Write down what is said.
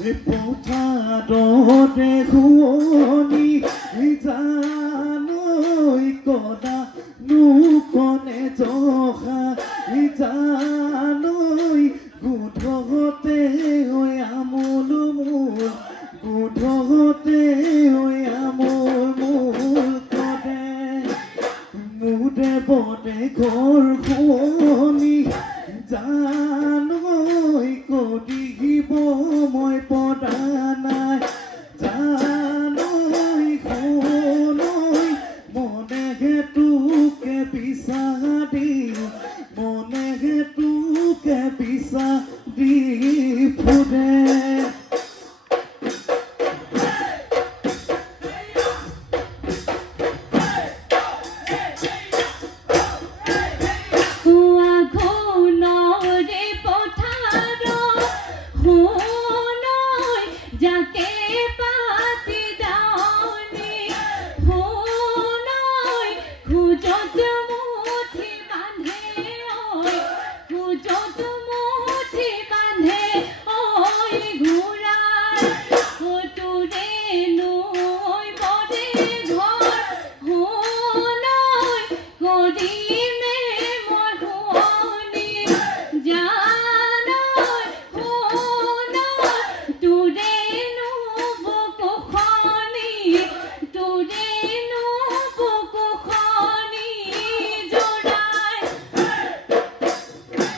পথাৰতে শুৱনি জানৈ কদা নুকনে জখা জানৈ গোধতে আমোল মূল গোধতে আমোল মূল কদে মুদে বনে ঘৰ শুৱনি জানৈ কদিব মই পদা নাই জানৈ শুৱনৈ মনে হেতুকে বিচাৰি মনে হেতুকে বিচাৰি ফুৰে যাকে পাতি দাওনি খুঁজত